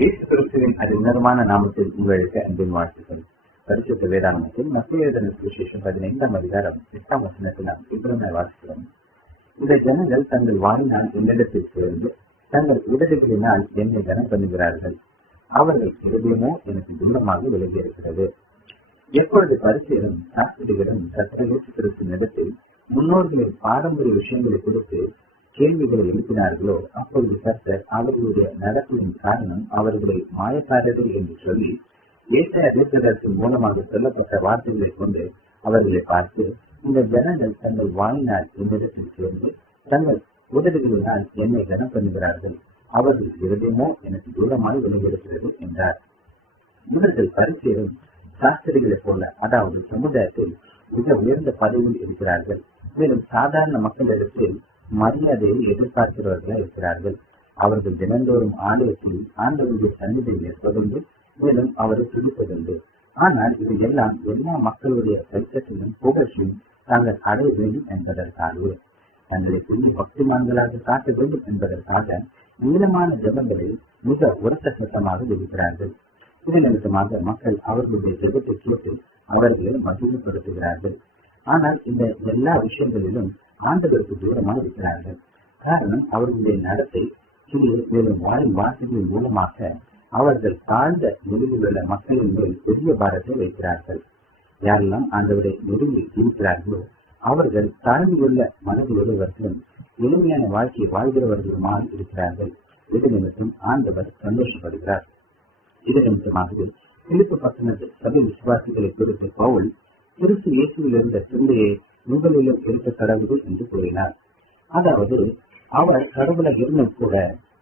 இயேசு கிறிஸ்துவின் அது நாமத்தில் உங்களுக்கு அன்பின் வாழ்த்துக்கள். பரிசுத்த வேதாகமத்தில் மத்திய சுவிசேஷம் பதினைந்தாம் அதிகாரம் எட்டாம் வசனத்தில் நாம் இவ்வளவு வாசிக்கிறோம். இந்த ஜனங்கள் தங்கள் வாயினால் என்னிடத்தில் சேர்ந்து தங்கள் உதடுகளினால் என்னை கனம் பண்ணுகிறார்கள் அவர்கள் இருதயமோ எனக்கு தூரமாக விலகி இருக்கிறது எப்பொழுது பரிசுகளும் சாஸ்திரிகளும் சத்திர இயேசு கிறிஸ்துவின் இடத்தில் முன்னோர்களின் பாரம்பரிய விஷயங்களை குறித்து கேள்விகளை எழுப்பினார்களோ அப்பொழுது கர்த்தர் அவர்களுடைய நடத்தையின் காரணம் அவர்களை மாயக்காரர்கள் என்று சொல்லி ஏற்ற தீர்க்கதர்சின் மூலமாக சொல்லப்பட்ட வார்த்தைகளை கொண்டு அவர்களை பார்த்து இந்த ஜனங்கள் தங்கள் வாயினால் என்னிடத்தில் சேர்ந்து தங்கள் உதடுகளினால் என்னை கனம் பண்ணுகிறார்கள். அவர்கள் இருதயமோ எனக்கு தூரமாக விலகியிருக்கிறது என்றார். இவர்கள் பரிசீலும் சாஸ்திரிகளைப் போல அதாவது சமுதாயத்தில் மிக உயர்ந்த பதவியில் இருக்கிறார்கள். மேலும் சாதாரண மக்களிடத்தில் மரியாதையை எதிர்பார்க்கிறவர்களாக இருக்கிறார்கள். அவர்கள் தினந்தோறும் ஆலயத்தில் ஆண்டவருடைய சன்னிதியை தொடர்ந்து மேலும் அவரை துடிப்பதுண்டு ஆனால் இது எல்லாம் எல்லா மக்களுடைய கைத்தட்டிலும் புகழ்ச்சியும் தாங்கள் அடைய வேண்டும் என்பதற்காகவே. தங்களை புதிய பக்திமான்களாக காட்ட வேண்டும் என்பதற்காக நீளமான ஜபங்களில் மிக உரத்த சத்தமாக விதிக்கிறார்கள். இது நிமித்தமாக மக்கள் அவர்களுடைய ஜெபத்தை கேட்டு அவர்களை மகிழ்ச்சிப்படுத்துகிறார்கள் ஆனால் இந்த எல்லா விஷயங்களிலும் ஆண்டவருக்கு தூரமாக இருக்கிறார்கள். காரணம் அவர்களுடைய நடத்தை கீழே மேலும் வாழும் வாசல்களின் மூலமாக அவர்கள் தாழ்ந்த நிலையில் உள்ள மக்களின் மேல் பெரிய பாரத்தை வைக்கிறார்கள். யாரெல்லாம் ஆண்டவரை நெருங்கி இருக்கிறார்களோ அவர்கள் தாழ்ந்துள்ள மனதிலுள்ளவர்களும் எளிமையான வாழ்க்கையை வாழ்கிறவர்களுமாக இருக்கிறார்கள். இது நிமித்தம் ஆண்டவர் சந்தோஷப்படுகிறார். இது நிமித்தமாகவே பிலிப்பு பட்டணத்து சபை விசுவாசிகளை குறித்து பவுல் கிறிஸ்து இயேசுவில் இருந்த சிந்தையை உங்களிலும் இருக்க கடவுள் என்று கூறினார். அதாவது அவர் கடவுளாக இருந்தும் கூட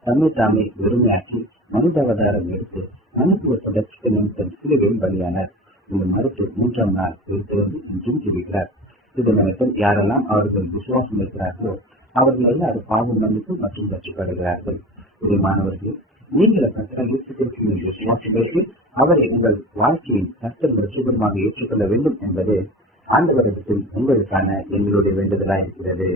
தன்னை தாமே வெறுமையாக்கி மனித அவதாரம் எடுத்து மனுத்துவ தொடர்ச்சிக்கு நிமித்தம் சிறுவில் பலியானார். இந்த மறுத்து மூன்றாம் நாள் உயிர்த்தெழுந்து என்றும் ஜெபிக்கிறார் இது நிமித்தம் யாரெல்லாம் அவர்கள் விசுவாசம் இருக்கிறார்களோ அவர்கள் எல்லாரும் பாவம் மன்னிப்பு மற்றும் இது மாணவர்கள் நீங்கள் கற்ற இயேசுக்கு விசுவாசிகளுக்கு அவரை உங்கள் வாழ்க்கையின் கஷ்டம் ரட்சிகரமாக ஏற்றுக்கொள்ள வேண்டும் என்பது ஆண்டவரிடத்தில் உங்களுக்கான எங்களுடைய வேண்டுதலாக இருக்கிறது